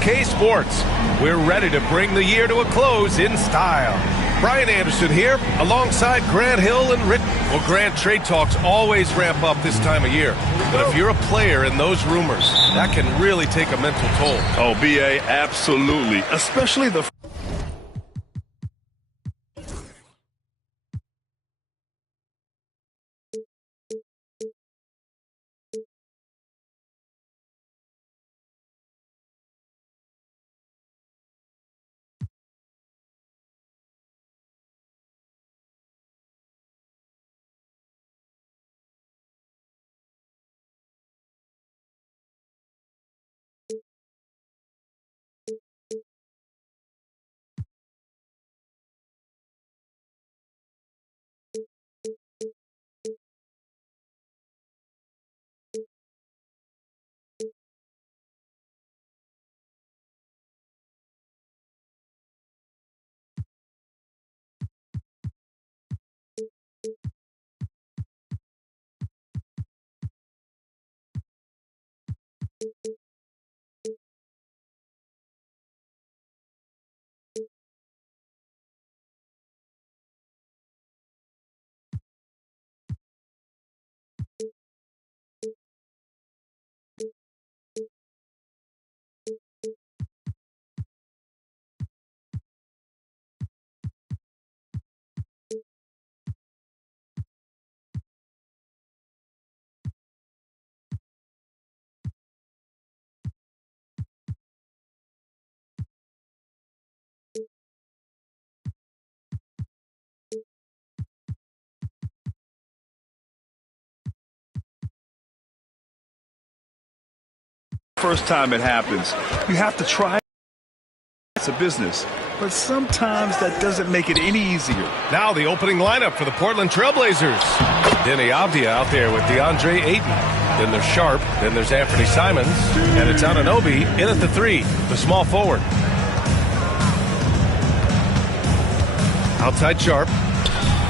OK Sports. We're ready to bring the year to a close in style. Brian Anderson here, alongside Grant Hill and Rick. Well, Grant, trade talks always ramp up this time of year. But if you're a player in those rumors, that can really take a mental toll. Oh, B.A., absolutely. Especially the first time it happens, you have to try. It's a business, but sometimes that doesn't make it any easier. Now the opening lineup for the Portland Trailblazers. Denny Avdia out there with DeAndre Ayton. Then there's Sharp. Then there's Anthony Simons. And it's Anunoby in at the 3, the small forward. Outside Sharp.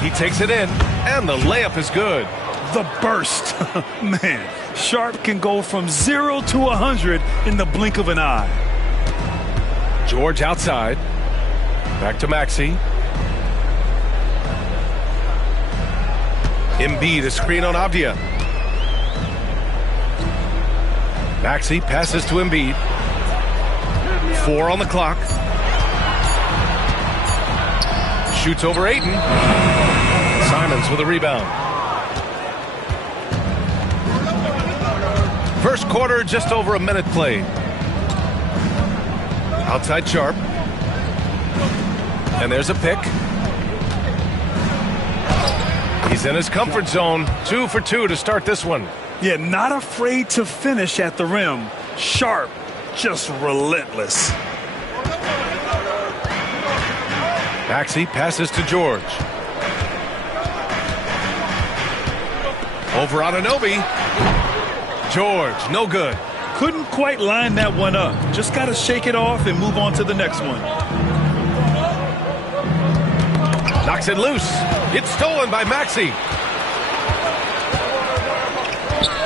He takes it in, and the layup is good. The burst. Man, Sharp can go from 0 to 100 in the blink of an eye. George outside. Back to Maxey. Embiid, a screen on Avdia. Maxey passes to Embiid. 4 on the clock. Shoots over Ayton. Simons with a rebound. First quarter, just over a minute played. Outside Sharp. And there's a pick. He's in his comfort zone. 2 for 2 to start this one. Yeah, not afraid to finish at the rim. Sharp, just relentless. Maxey passes to George. Over Anunoby. George, no good. Couldn't quite line that one up. Just got to shake it off and move on to the next one. Knocks it loose. It's stolen by Maxey.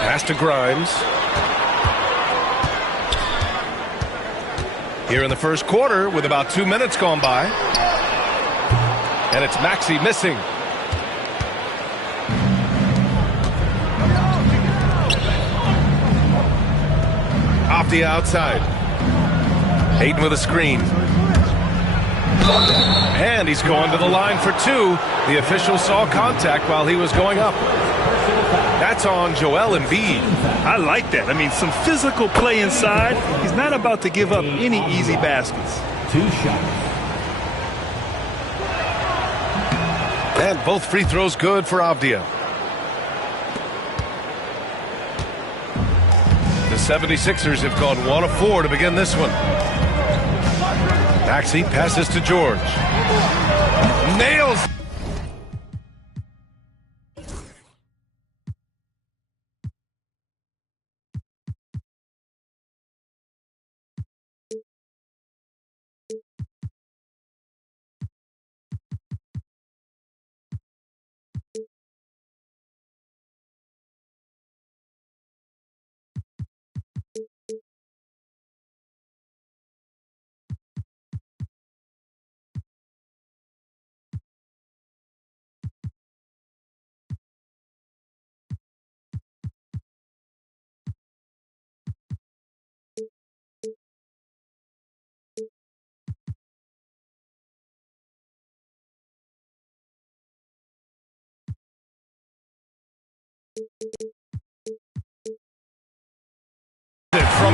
Pass to Grimes. Here in the first quarter with about 2 minutes gone by. And it's Maxey missing. Off the outside. Ayton with a screen. And he's going to the line for 2. The official saw contact while he was going up. That's on Joel Embiid. I like that. I mean, some physical play inside. He's not about to give up any easy baskets. 2 shots. And both free throws good for Avdia. The 76ers have gone 1 of 4 to begin this one. Maxey passes to George. Nails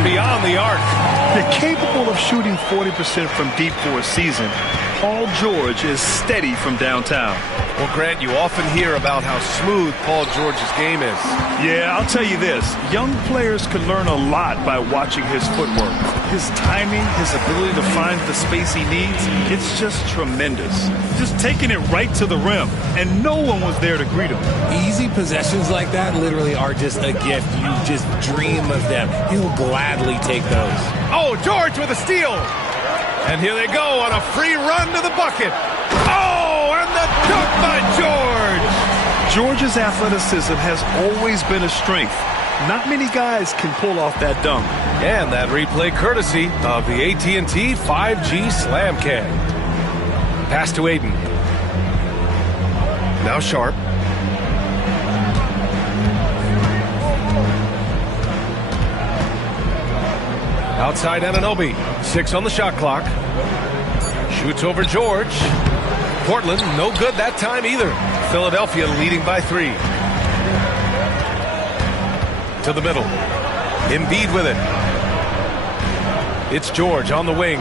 from beyond the arc. They're capable of shooting 40% from deep for a season. Paul George is steady from downtown. Well, Grant, you often hear about how smooth Paul George's game is. Yeah, I'll tell you this. Young players can learn a lot by watching his footwork. His timing, his ability to find the space he needs, it's just tremendous. Just taking it right to the rim, and no one was there to greet him. Easy possessions like that literally are just a gift. You just dream of them. He'll gladly take those. Oh, George with a steal. And here they go on a free run to the bucket. Oh, and the dunk by George. George's athleticism has always been a strength. Not many guys can pull off that dunk. And that replay courtesy of the AT&T 5G Slam Cam. Pass to Aiden. Now Sharp. Outside Anunoby. 6 on the shot clock. Shoots over George. Portland, no good that time either. Philadelphia leading by 3. To the middle. Embiid with it. It's George on the wing.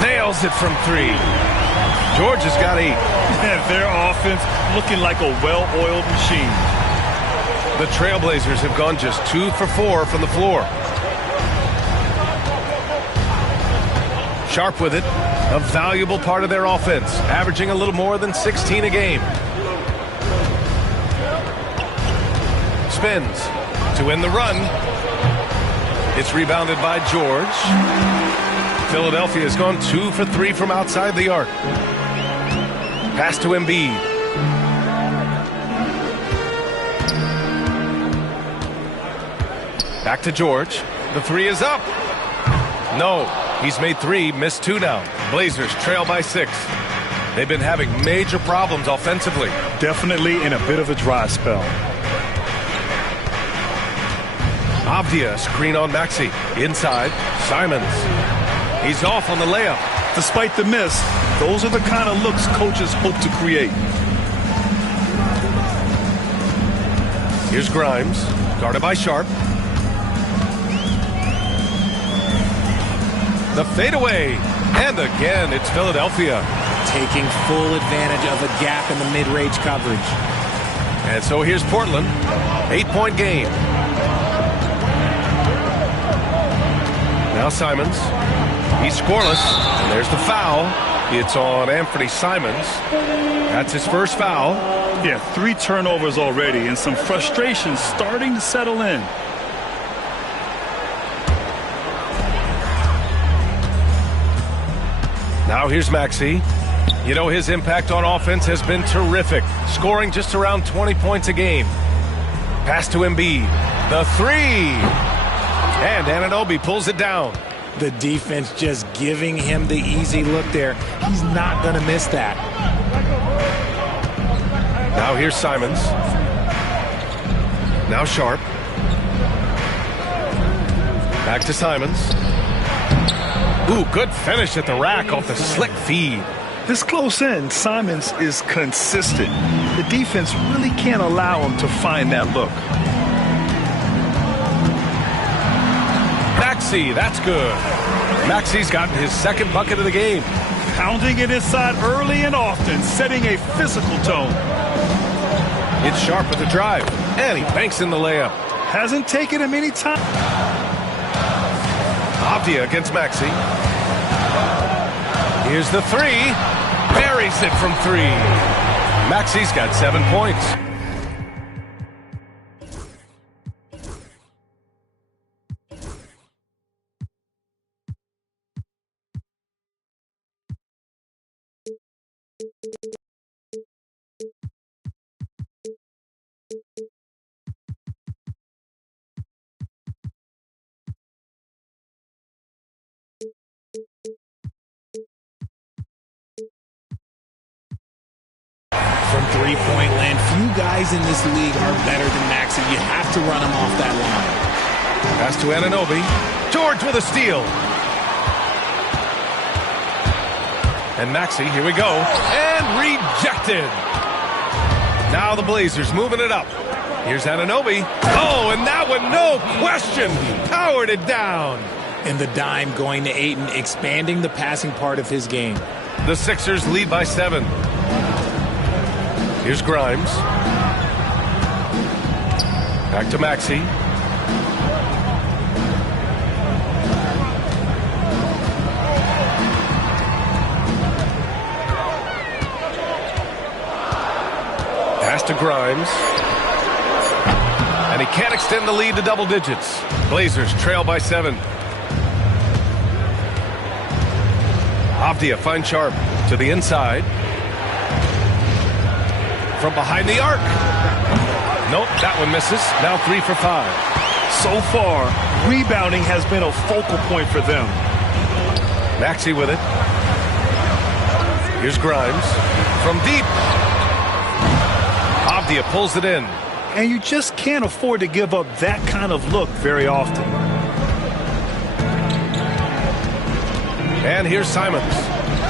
Nails it from 3. George has got 8. And their offense looking like a well-oiled machine. The Trailblazers have gone just 2 for 4 from the floor. Sharp with it, a valuable part of their offense, averaging a little more than 16 a game. Spins to win the run. It's rebounded by George. Philadelphia has gone 2 for 3 from outside the arc. Pass to Embiid. Back to George. The 3 is up. No. He's made 3, missed 2 now. Blazers trail by 6. They've been having major problems offensively. Definitely in a bit of a dry spell. Avdia, screen on Maxey. Inside, Simons. He's off on the layup. Despite the miss, those are the kind of looks coaches hope to create. Here's Grimes, guarded by Sharp. The fadeaway, and again, it's Philadelphia. Taking full advantage of a gap in the mid-range coverage. And so here's Portland, 8-point game. Now Simons, he's scoreless, and there's the foul. It's on Anthony Simons. That's his first foul. Yeah, 3 turnovers already, and some frustration starting to settle in. Now here's Maxey. You know, his impact on offense has been terrific, scoring just around 20 points a game. Pass to Embiid. The 3. And Anunoby pulls it down. The defense just giving him the easy look there. He's not going to miss that. Now here's Simons. Now Sharp. Back to Simons. Ooh, good finish at the rack off the slick feed. This close in, Simons is consistent. The defense really can't allow him to find that look. Maxey, that's good. Maxey's gotten his second bucket of the game. Pounding it inside early and often, setting a physical tone. It's Sharp with the drive, and he banks in the layup. Hasn't taken him any time. Avdia against Maxey. Here's the 3. Buries it from 3. Maxey's got 7 points. From three-point land, few guys in this league are better than Maxey. You have to run him off that line. Pass to Anunoby. George with a steal. And Maxey, here we go. And rejected. Now the Blazers moving it up. Here's Anunoby. Oh, and that one, no question, powered it down. And the dime going to Ayton, expanding the passing part of his game. The Sixers lead by 7. Here's Grimes. Back to Maxey. Pass to Grimes. And he can't extend the lead to double digits. Blazers trail by 7. Avdia finds Sharp to the inside. From behind the arc. Nope, that one misses. Now 3 for 5. So far, rebounding has been a focal point for them. Maxey with it. Here's Grimes. From deep. Avdia pulls it in. And you just can't afford to give up that kind of look very often. And here's Simons.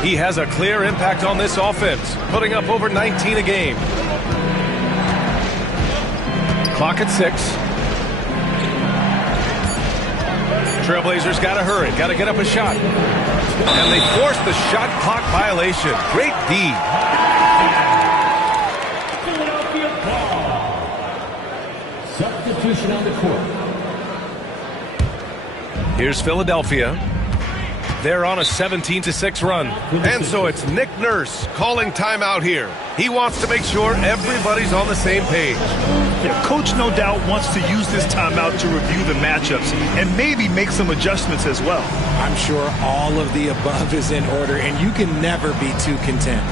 He has a clear impact on this offense, putting up over 19 a game. Clock at 6. Trailblazers got to hurry, got to get up a shot. And they force the shot clock violation. Great D. Substitution on the court. Here's Philadelphia. They're on a 17-6 run. And so it's Nick Nurse calling timeout here. He wants to make sure everybody's on the same page. Yeah, Coach no doubt wants to use this timeout to review the matchups and maybe make some adjustments as well. I'm sure all of the above is in order, and you can never be too content.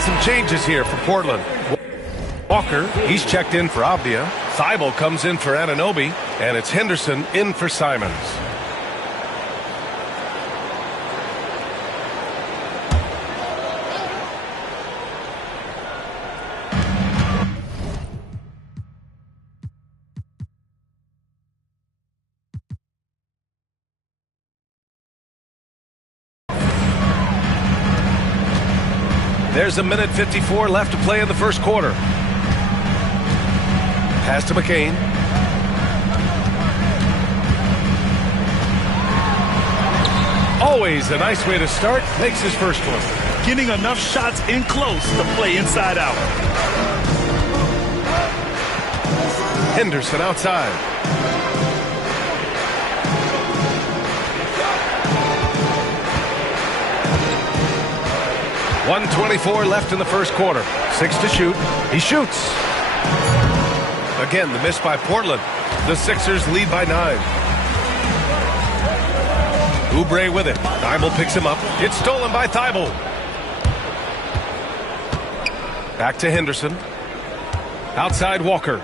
Some changes here for Portland. Walker, he's checked in for Avdia. Thibault comes in for Anunoby, and it's Henderson in for Simons. There's a minute 54 left to play in the first quarter. Pass to McCain. Always a nice way to start. Makes his first one. Getting enough shots in close to play inside out. Henderson outside. .124 left in the first quarter. 6 to shoot. He shoots. Again, the miss by Portland. The Sixers lead by 9. Oubre with it. Thibault picks him up. It's stolen by Thibault. Back to Henderson. Outside Walker.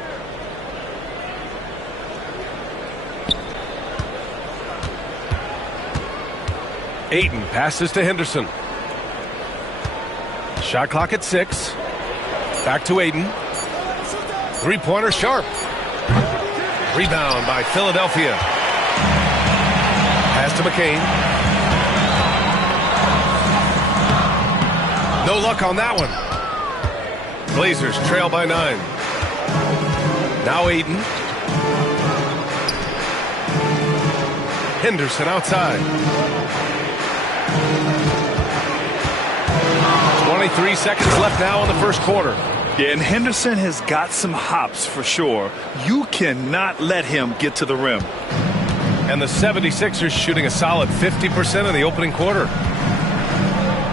Ayton passes to Henderson. Shot clock at 6. Back to Ayton. Three-pointer Sharp. Rebound by Philadelphia. Pass to McCain. No luck on that one. Blazers trail by 9. Now Ayton. Henderson outside. 23 seconds left now in the first quarter. Yeah, and Henderson has got some hops for sure. You cannot let him get to the rim. And the 76ers shooting a solid 50% in the opening quarter.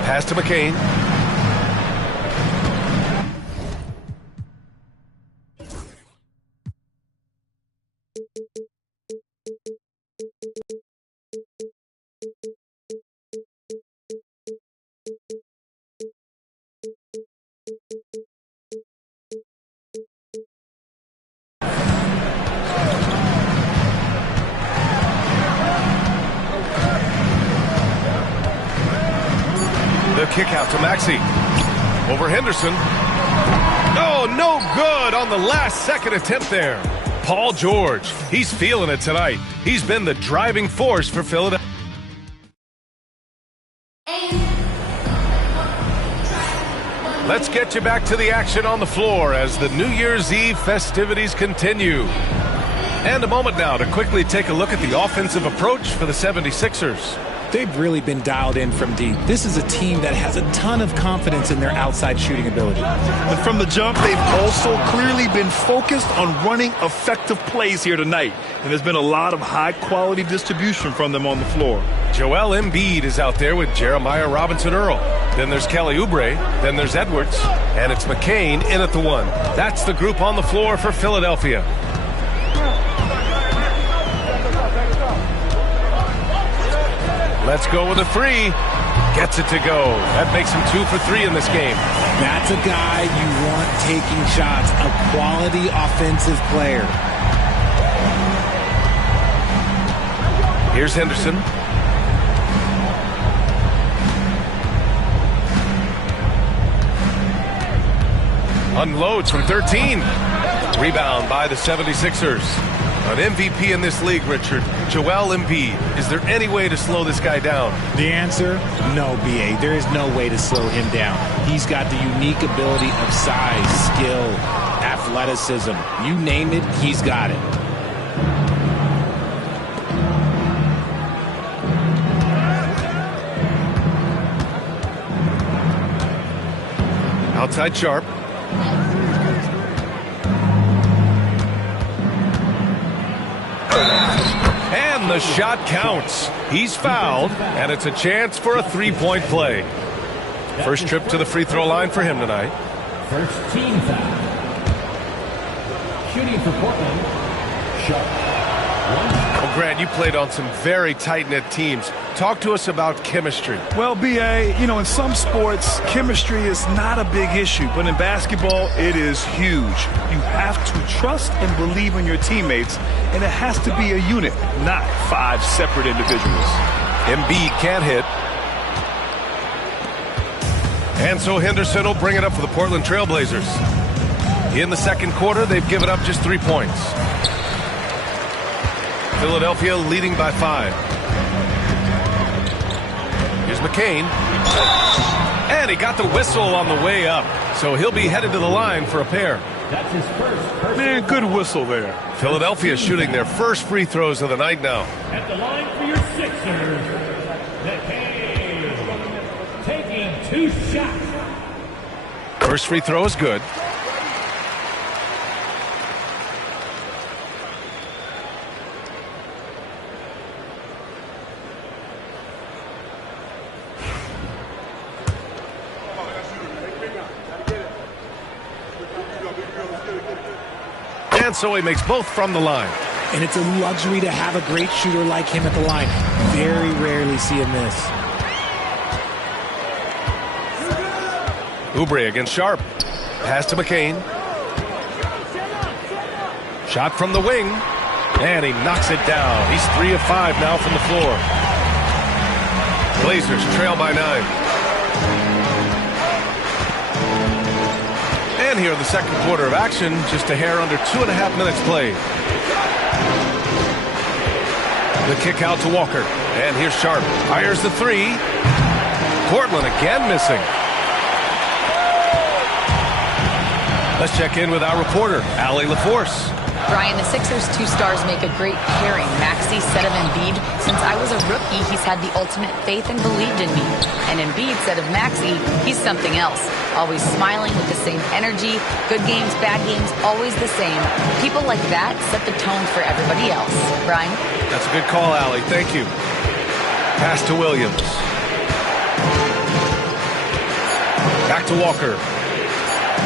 Pass to McCain. The kick out to Maxey. Over Henderson. Oh, no good on the last-second attempt there. Paul George, he's feeling it tonight. He's been the driving force for Philadelphia. Let's get you back to the action on the floor as the New Year's Eve festivities continue. And a moment now to quickly take a look at the offensive approach for the 76ers. They've really been dialed in from deep. This is a team that has a ton of confidence in their outside shooting ability. And from the jump, they've also clearly been focused on running effective plays here tonight. And there's been a lot of high-quality distribution from them on the floor. Joel Embiid is out there with Jeremiah Robinson-Earl. Then there's Kelly Oubre. Then there's Edwards. And it's McCain in at the one. That's the group on the floor for Philadelphia. Let's go with a three. Gets it to go. That makes him 2 for 3 in this game. That's a guy you want taking shots, a quality offensive player. Here's Henderson. Unloads from 13. Rebound by the 76ers. An MVP in this league, Richard, Joel Embiid. Is there any way to slow this guy down? The answer, no, B.A. There is no way to slow him down. He's got the unique ability of size, skill, athleticism. You name it, he's got it. Outside Sharp. And the shot counts. He's fouled, and it's a chance for a three-point play. First trip to the free throw line for him tonight. First team foul. Shooting for Portland, Sharp. Well, Grant, you played on some very tight-knit teams. Talk to us about chemistry. Well, B.A., you know, in some sports, chemistry is not a big issue, but in basketball, it is huge. You have to trust and believe in your teammates, and it has to be a unit, not 5 separate individuals. Embiid can't hit. And so Henderson will bring it up for the Portland Trail Blazers. In the second quarter, they've given up just 3 points. Philadelphia leading by 5. Here's McCain. And he got the whistle on the way up. So he'll be headed to the line for a pair. That's his first. Man, good whistle there. Philadelphia shooting their first free throws of the night now. At the line for your Sixers, McCain taking 2 shots. First free throw is good. And so he makes both from the line. And it's a luxury to have a great shooter like him at the line. Very rarely see him miss. Oubre against Sharp. Pass to McCain. Shot from the wing. And he knocks it down. He's 3 of 5 now from the floor. Blazers trail by 9. And here in the second quarter of action, just a hair under 2.5 minutes played. The kick out to Walker. And here's Sharp. Fires the 3. Portland again missing. Let's check in with our reporter, Allie LaForce. Brian, the Sixers' 2 stars make a great pairing. Maxey said of Embiid, since I was a rookie, he's had the ultimate faith and believed in me. And Embiid said of Maxey, he's something else. Always smiling with the same energy. Good games, bad games, always the same. People like that set the tone for everybody else. Brian? That's a good call, Allie. Thank you. Pass to Williams. Back to Walker.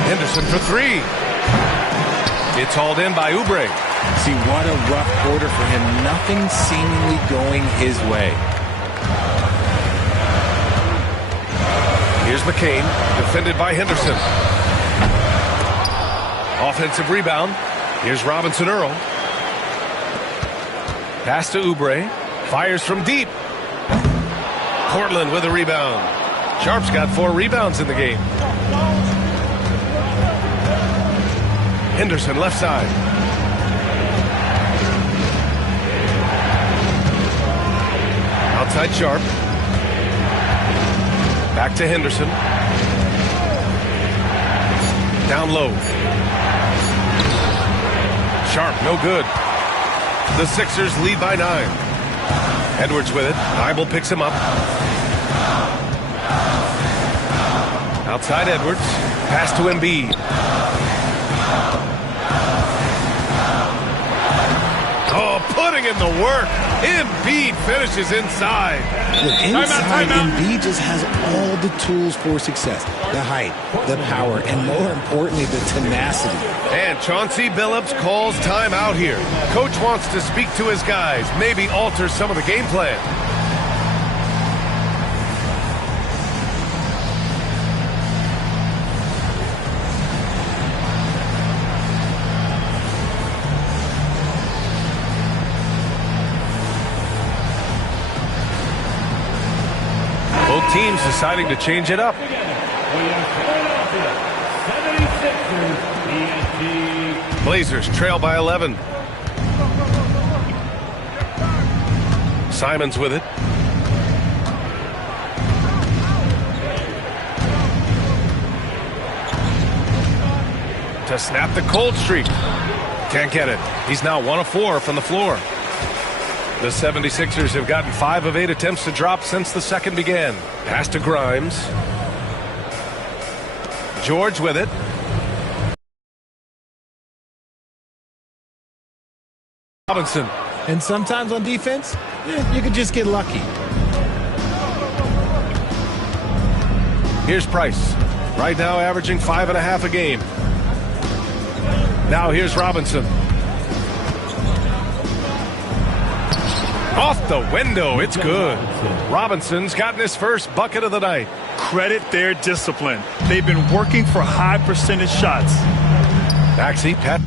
Henderson for 3. It's hauled in by Oubre. See, what a rough quarter for him. Nothing seemingly going his way. Here's McCain, defended by Henderson. Offensive rebound. Here's Robinson-Earl. Pass to Oubre. Fires from deep. Portland with a rebound. Sharp's got 4 rebounds in the game. Henderson left side. Outside Sharp. Back to Henderson. Down low. Sharp, no good. The Sixers lead by 9. Edwards with it. Bible picks him up. Outside Edwards. Pass to Embiid. Oh, putting in the work. Embiid finishes inside. Look, inside, Embiid just has all the tools for success. The height, the power, and more importantly, the tenacity. And Chauncey Billups calls timeout here. Coach wants to speak to his guys, maybe alter some of the game plan. Both teams deciding to change it up. We have Philadelphia 76ers TNT. Blazers trail by 11. Simons with it. To snap the cold streak. Can't get it. He's now 1 of 4 from the floor. The 76ers have gotten 5 of 8 attempts to drop since the second began. Pass to Grimes. George with it. Robinson. And sometimes on defense, you can just get lucky. Here's Price. Right now averaging 5.5 a game. Now here's Robinson. Off the window, it's good. Robinson's gotten his first bucket of the night. Credit their discipline. They've been working for high percentage shots. Maxey, Pat.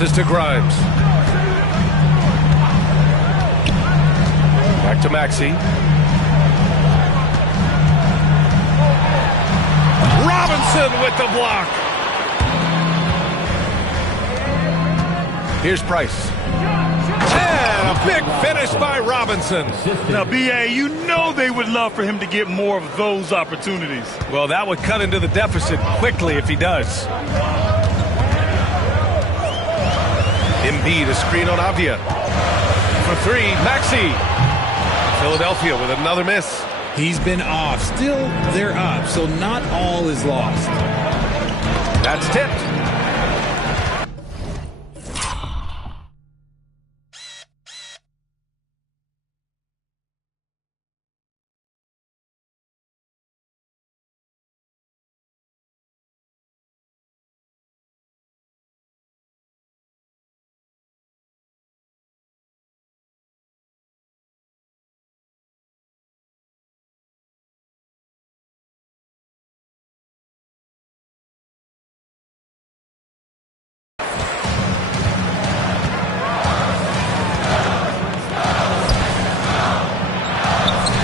Passes to Grimes. Back to Maxey. Robinson with the block. Here's Price. And a big finish by Robinson. Now, B.A., you know they would love for him to get more of those opportunities. Well, that would cut into the deficit quickly if he does. Embiid, a screen on Avdia. For 3, Maxey. Philadelphia with another miss. He's been off. Still, they're up, so not all is lost. That's tipped.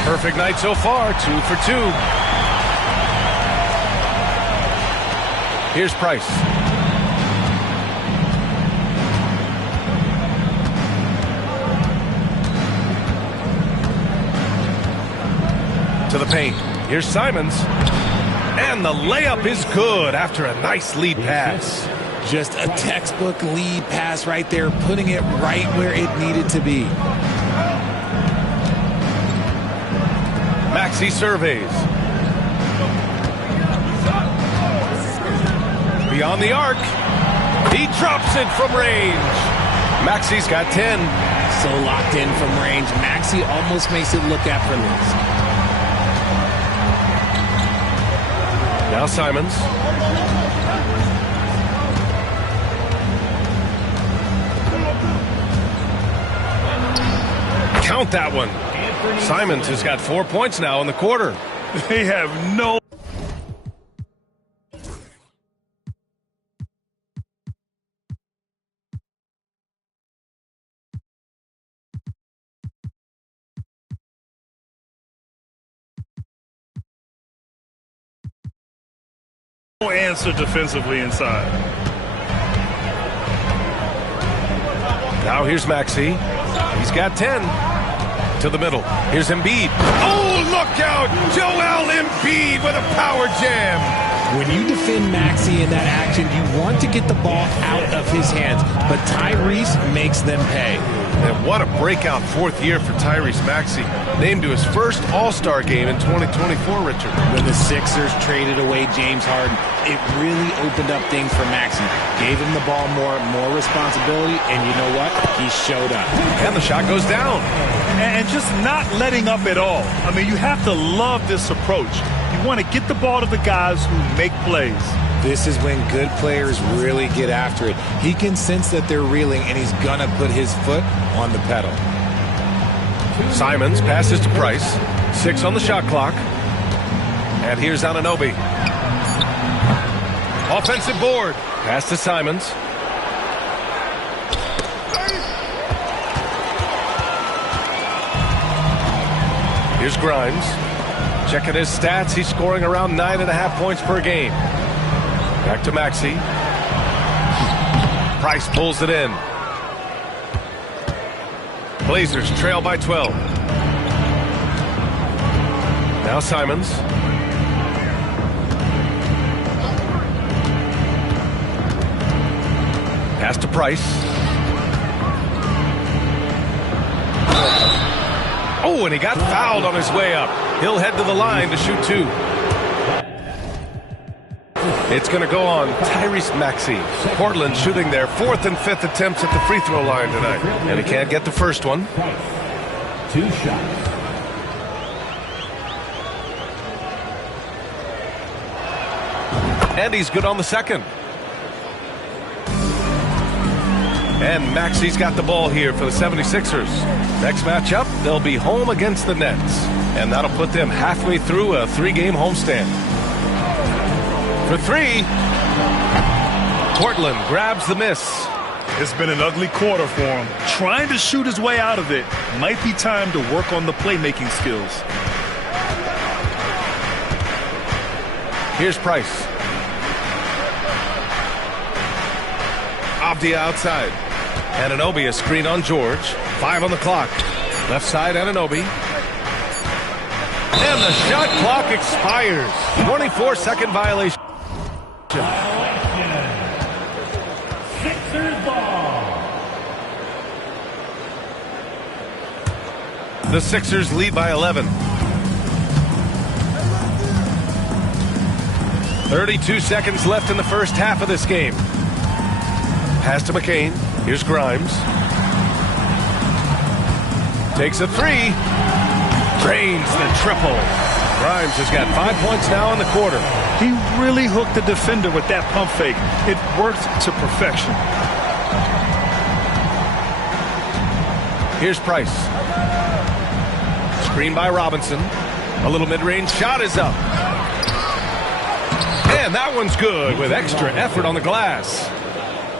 Perfect night so far, 2 for 2. Here's Price. To the paint. Here's Simons. And the layup is good after a nice lead pass. Just a textbook lead pass right there, putting it right where it needed to be. Maxey surveys. Beyond the arc. He drops it from range. Maxey's got 10. So locked in from range. Maxey almost makes it look effortless. Now Simons. Count that one. Simons has got 4 points now in the quarter. They have no answer defensively inside. Now here's Maxey. He's got 10. To the middle. Here's Embiid. Oh, look out! Joel Embiid with a power jam. When you defend Maxey in that action, you want to get the ball out of his hands, but Tyrese makes them pay. And what a breakout fourth year for Tyrese Maxey. Named to his first All-Star game in 2024, Richard. When the Sixers traded away James Harden, it really opened up things for Maxey. Gave him the ball more responsibility, and you know what? He showed up. And the shot goes down. And just not letting up at all. I mean, you have to love this approach. You want to get the ball to the guys who make plays. This is when good players really get after it. He can sense that they're reeling, and he's going to put his foot on the pedal. Simons passes to Price. 6 on the shot clock. And here's Anunoby. Offensive board. Pass to Simons. Here's Grimes. Checking his stats. He's scoring around 9.5 points per game. Back to Maxey. Price pulls it in. Blazers trail by 12. Now Simons. Pass to Price. Oh, and he got fouled on his way up. He'll head to the line to shoot 2. It's going to go on Tyrese Maxey. Portland shooting their 4th and 5th attempts at the free throw line tonight. And he can't get the first one. 2 shots. And he's good on the second. And Maxey's got the ball here for the 76ers. Next matchup, they'll be home against the Nets. And that'll put them halfway through a 3-game homestand. For 3, Portland grabs the miss. It's been an ugly quarter for him. Trying to shoot his way out of it. Might be time to work on the playmaking skills. Here's Price. Avdia outside. Anunoby a screen on George. 5 on the clock. Left side Anunoby. And the shot clock expires. 24-second violation. Sixers ball. The Sixers lead by 11. 32 seconds left in the first half of this game. Pass to McCain. Here's Grimes. Takes a 3. Drains the triple. Grimes has got 5 points now in the quarter. He really hooked the defender with that pump fake. It worked to perfection. Here's Price. Screen by Robinson. A little mid-range shot is up. And that one's good with extra effort on the glass.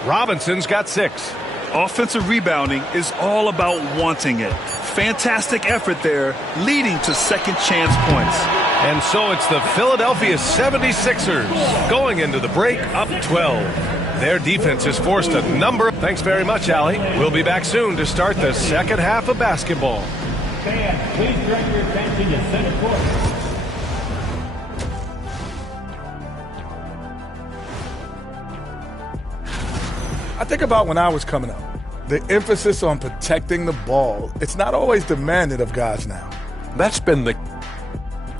Robinson's got 6. Offensive rebounding is all about wanting it. Fantastic effort there, leading to second chance points. And so it's the Philadelphia 76ers going into the break up 12. Their defense has forced a number. Thanks very much, Allie. We'll be back soon to start the second half of basketball. Fans, please direct your attention to center court. I think about when I was coming up. The emphasis on protecting the ball. It's not always demanded of guys now. That's been the...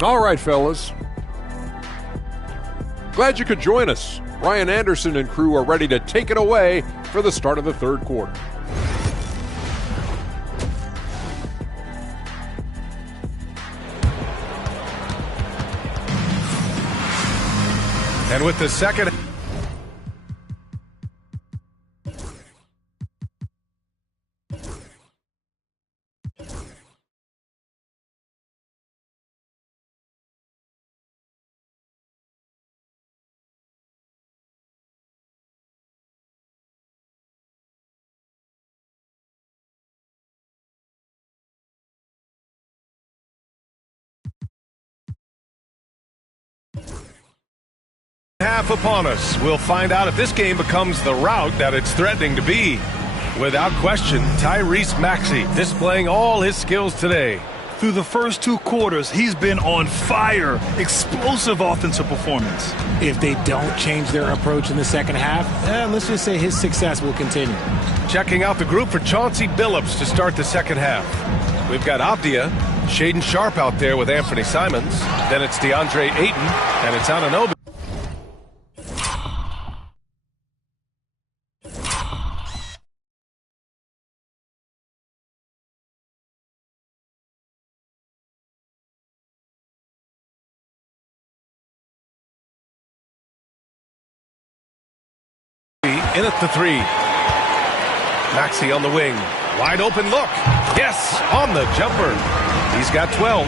All right, fellas. Glad you could join us. Ryan Anderson and crew are ready to take it away for the start of the third quarter. And with the second... half upon us. We'll find out if this game becomes the rout that it's threatening to be. Without question, Tyrese Maxey displaying all his skills today. Through the first 2 quarters, he's been on fire. Explosive offensive performance. If they don't change their approach in the second half, let's just say his success will continue. Checking out the group for Chauncey Billups to start the second half. We've got Avdia, Shaden Sharp out there with Anthony Simons. Then it's DeAndre Ayton, and it's Anunoby. In at the 3. Maxey on the wing. Wide open look. Yes, on the jumper. He's got 12.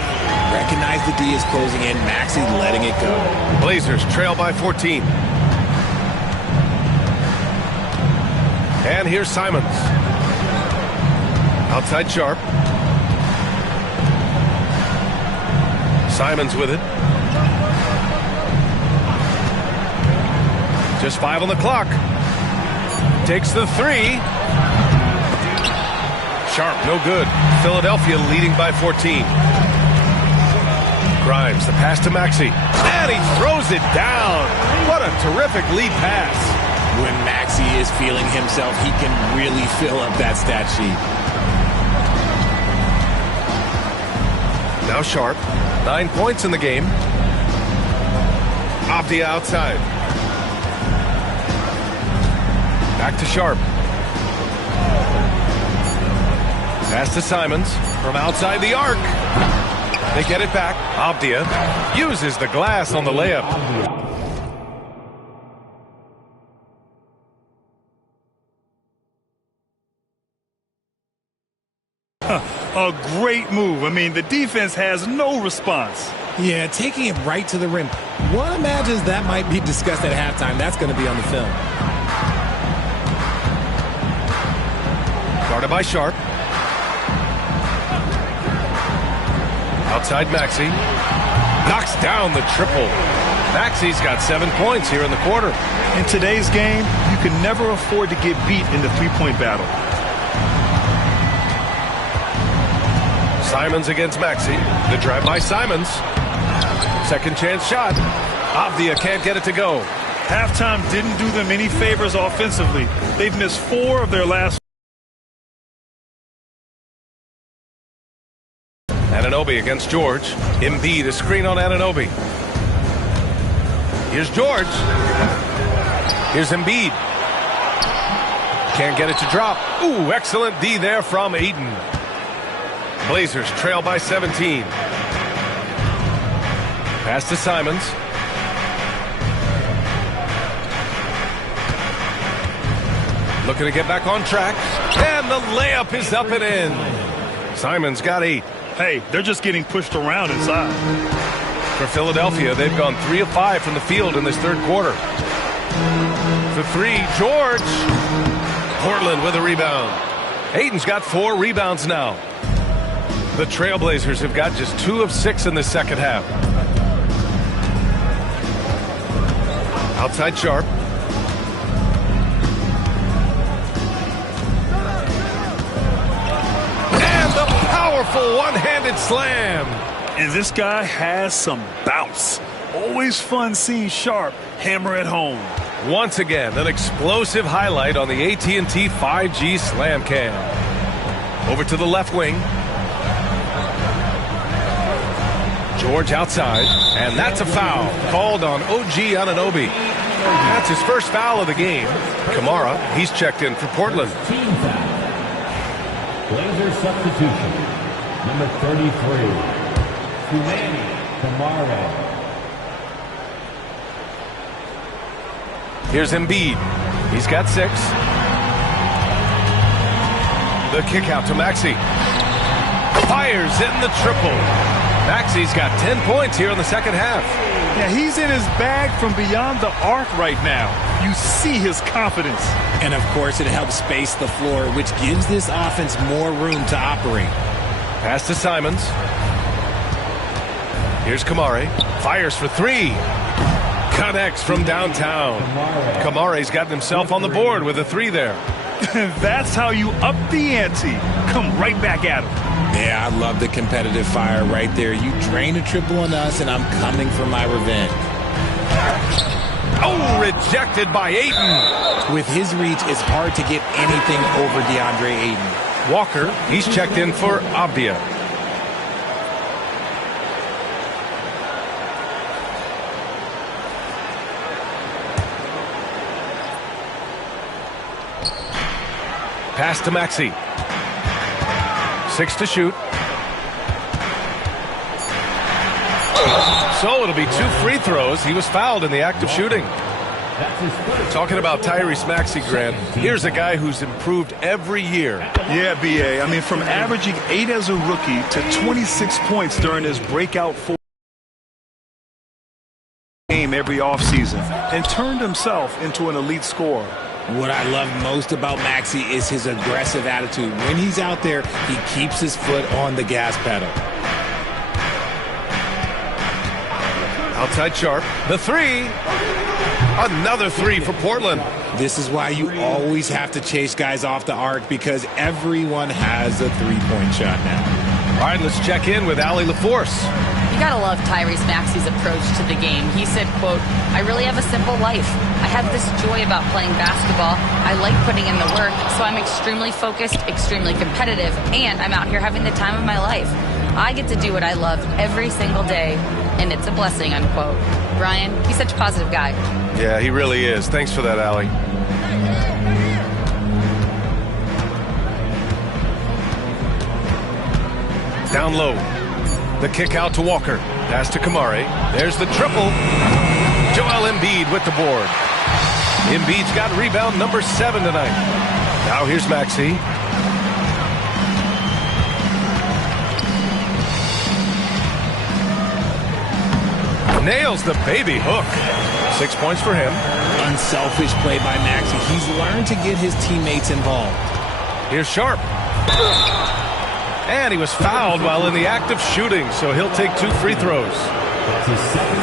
Recognize the D is closing in. Maxey letting it go. Blazers trail by 14. And here's Simons. Outside Sharp. Simons with it. Just 5 on the clock. Takes the 3. Sharp, no good. Philadelphia leading by 14. Grimes, the pass to Maxey. And he throws it down. What a terrific lead pass. When Maxey is feeling himself, he can really fill up that stat sheet. Now Sharp, 9 points in the game. Avdia outside. Back to Sharp. Pass to Simons from outside the arc. They get it back. Avdia uses the glass on the layup. A great move. I mean, the defense has no response. Yeah, taking it right to the rim. One imagines that might be discussed at halftime. That's going to be on the film. Guarded by Sharp. Outside Maxey. Knocks down the triple. Maxey's got 7 points here in the quarter. In today's game, you can never afford to get beat in the three-point battle. Simons against Maxey. The drive by Simons. Second chance shot. Avdia can't get it to go. Halftime didn't do them any favors offensively. They've missed 4 of their last. Anunoby against George. Embiid, a screen on Anunoby. Here's George. Here's Embiid. Can't get it to drop. Ooh, excellent D there from Ayton. Blazers trail by 17. Pass to Simons. Looking to get back on track. And the layup is up and in. Simons got 8. Hey, they're just getting pushed around inside. For Philadelphia, they've gone 3 of 5 from the field in this third quarter. For 3, George. Portland with a rebound. Ayton's got 4 rebounds now. The Trailblazers have got just 2 of 6 in the second half. Outside Sharp. And the powerful one-handed slam. And this guy has some bounce. Always fun seeing Sharp hammer at home. Once again, an explosive highlight on the AT&T 5G Slam Cam. Over to the left wing. George outside, and that's a foul called on OG Anunoby. That's his first foul of the game. Kamara, he's checked in for Portland. Team foul. Blazers substitution. Number 33. Kumani Kamara. Here's Embiid. He's got 6. The kick out to Maxey. Fires in the triple. Maxey's got 10 points here in the second half. Yeah, he's in his bag from beyond the arc right now. You see his confidence. And, of course, it helps space the floor, which gives this offense more room to operate. Pass to Simons. Here's Kamari. Fires for 3. Connects from downtown. Kamare's gotten himself on the board with a 3 there. That's how you up the ante. Come right back at him. Yeah, I love the competitive fire right there. You drain a triple on us, and I'm coming for my revenge. Oh, rejected by Ayton. With his reach, it's hard to get anything over DeAndre Ayton. Walker, he's checked in for Abdia. Pass to Maxey. 6 to shoot. So it'll be 2 free throws. He was fouled in the act of shooting. Talking about Tyrese Maxey, Grant, here's a guy who's improved every year. Yeah, B.A. I mean, from averaging 8 as a rookie to 26 points during his breakout game every offseason and turned himself into an elite scorer. What I love most about Maxey is his aggressive attitude. When he's out there, he keeps his foot on the gas pedal. Outside Sharp. The 3. Another 3 for Portland. This is why you always have to chase guys off the arc, because everyone has a three-point shot now. All right, let's check in with Allie LaForce. You gotta love Tyrese Maxey's approach to the game. He said, quote, "I really have a simple life. I have this joy about playing basketball. I like putting in the work, so I'm extremely focused, extremely competitive, and I'm out here having the time of my life. I get to do what I love every single day, and it's a blessing," unquote. Brian, he's such a positive guy. Yeah, he really is. Thanks for that, Allie. Down low. The kick out to Walker. Pass to Kamare. There's the triple. Joel Embiid with the board. Embiid's got rebound number 7 tonight. Now here's Maxey. Nails the baby hook. 6 points for him. Unselfish play by Maxey. He's learned to get his teammates involved. Here's Sharp. And he was fouled while in the act of shooting, so he'll take 2 free throws.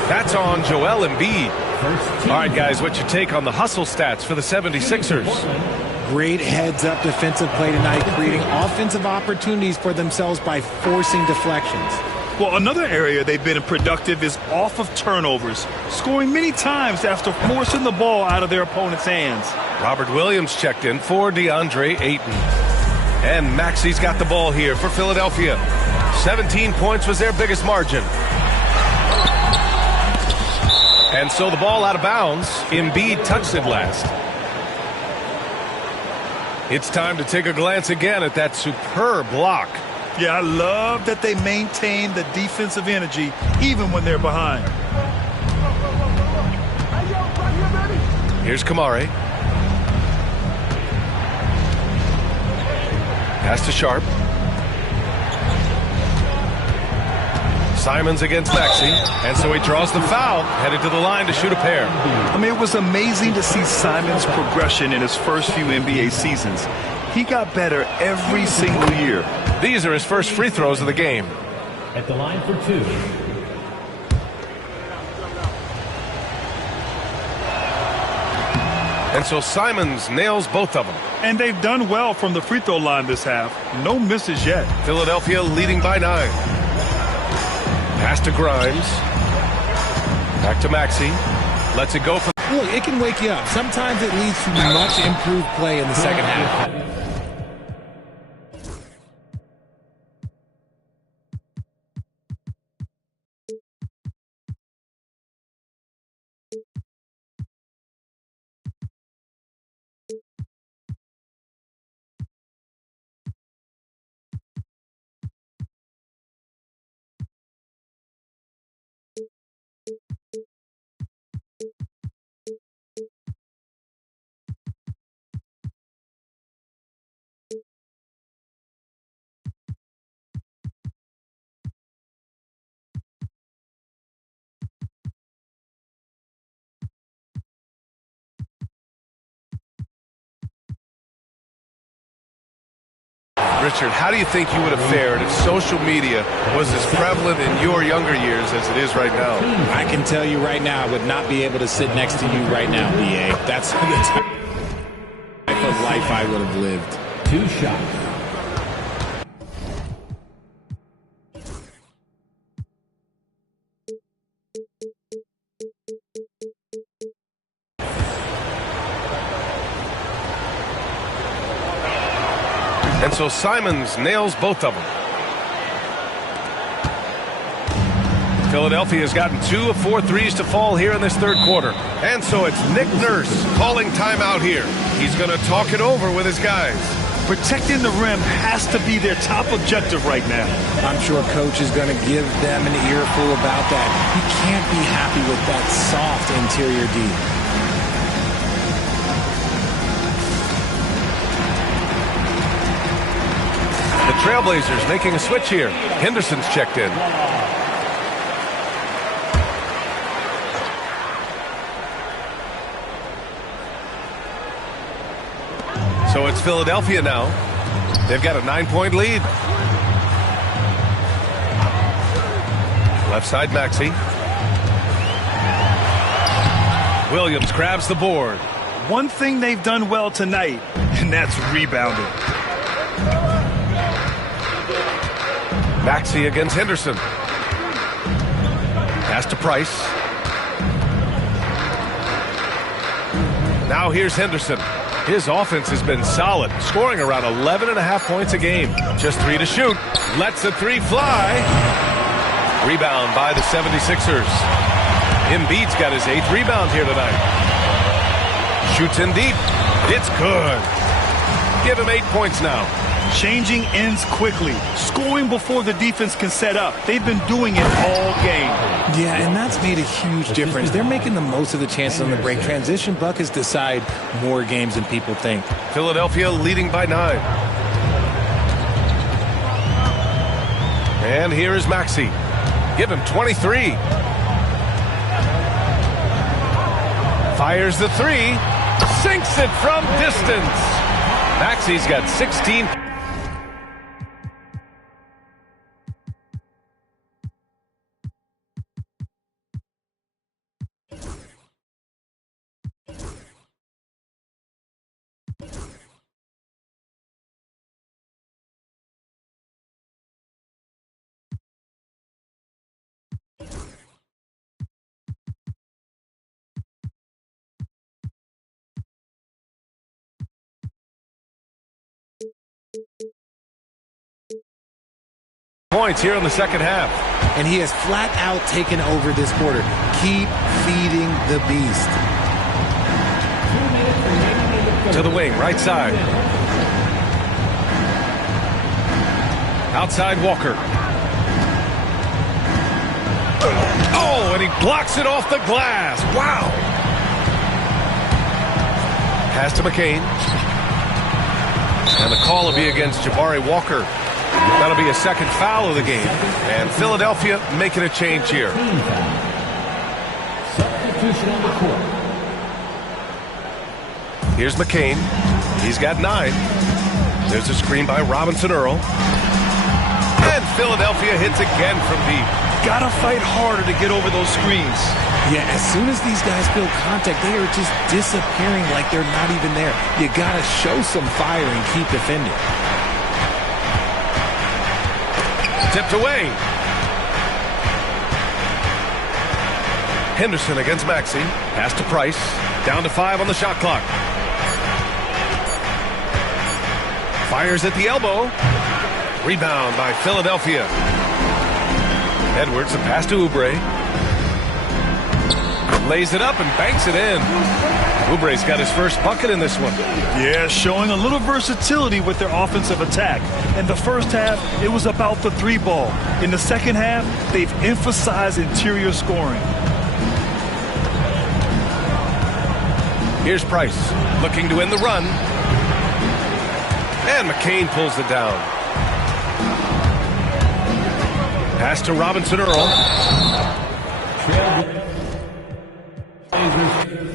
That's on Joel Embiid. All right, guys, what's your take on the hustle stats for the 76ers? Great heads-up defensive play tonight, creating offensive opportunities for themselves by forcing deflections. Well, another area they've been productive is off of turnovers, scoring many times after forcing the ball out of their opponent's hands. Robert Williams checked in for DeAndre Ayton. And Maxey's got the ball here for Philadelphia. 17 points was their biggest margin. And so the ball out of bounds. Embiid touched it last. It's time to take a glance again at that superb block. Yeah, I love that they maintain the defensive energy even when they're behind. Here's Kamare. Pass to Sharp. Simons against Maxey, and so he draws the foul, headed to the line to shoot a pair. I mean, it was amazing to see Simons' progression in his first few NBA seasons. He got better every single year. These are his first free throws of the game. At the line for 2. And so Simons nails both of them. And they've done well from the free throw line this half. No misses yet. Philadelphia leading by 9. Pass to Grimes. Back to Maxey. Lets it go for... Look, it can wake you up. Sometimes it leads to much improved play in the second half. Richard, how do you think you would have fared if social media was as prevalent in your younger years as it is right now? I can tell you right now, I would not be able to sit next to you right now, B.A. That's the type of life I would have lived. 2 shots. And so Simons nails both of them. Philadelphia's gotten 2 of 4 threes to fall here in this third quarter. And so it's Nick Nurse calling timeout here. He's going to talk it over with his guys. Protecting the rim has to be their top objective right now. I'm sure Coach is going to give them an earful about that. He can't be happy with that soft interior D. The Trailblazers making a switch here. Henderson's checked in. So it's Philadelphia now. They've got a 9-point lead. Left side, Maxey. Williams grabs the board. One thing they've done well tonight, and that's rebounding. Maxey against Henderson. Pass to Price. Now here's Henderson. His offense has been solid, scoring around 11.5 points a game. Just 3 to shoot. Lets the 3 fly. Rebound by the 76ers. Embiid's got his 8th rebound here tonight. Shoots in deep. It's good. Give him 8 points now. Changing ends quickly, scoring before the defense can set up. They've been doing it all game. Yeah, and that's made a huge difference. They're making the most of the chances on the break. Transition buckets decide more games than people think. Philadelphia leading by 9. And here is Maxey. Give him 23. Fires the 3. Sinks it from distance. Maxey's got 16. Points here in the second half. And he has flat out taken over this quarter. Keep feeding the beast. To the wing, right side. Outside Walker. Oh, and he blocks it off the glass. Wow. Pass to McCain. And the call will be against Jabari Walker. That'll be a second foul of the game. And Philadelphia making a change here. Substitution on the court. Here's McCain. He's got 9. There's a screen by Robinson Earl. And Philadelphia hits again from deep. Gotta fight harder to get over those screens. Yeah, as soon as these guys feel contact, they are just disappearing like they're not even there. You gotta show some fire and keep defending. Tipped away. Henderson against Maxey. Pass to Price. Down to 5 on the shot clock. Fires at the elbow. Rebound by Philadelphia. Edwards, a pass to Oubre. Lays it up and banks it in. Oubre's got his first bucket in this one. Yeah, showing a little versatility with their offensive attack. In the first half, it was about the 3 ball. In the second half, they've emphasized interior scoring. Here's Price, looking to win the run. And McCain pulls it down. Pass to Robinson Earl. Blazers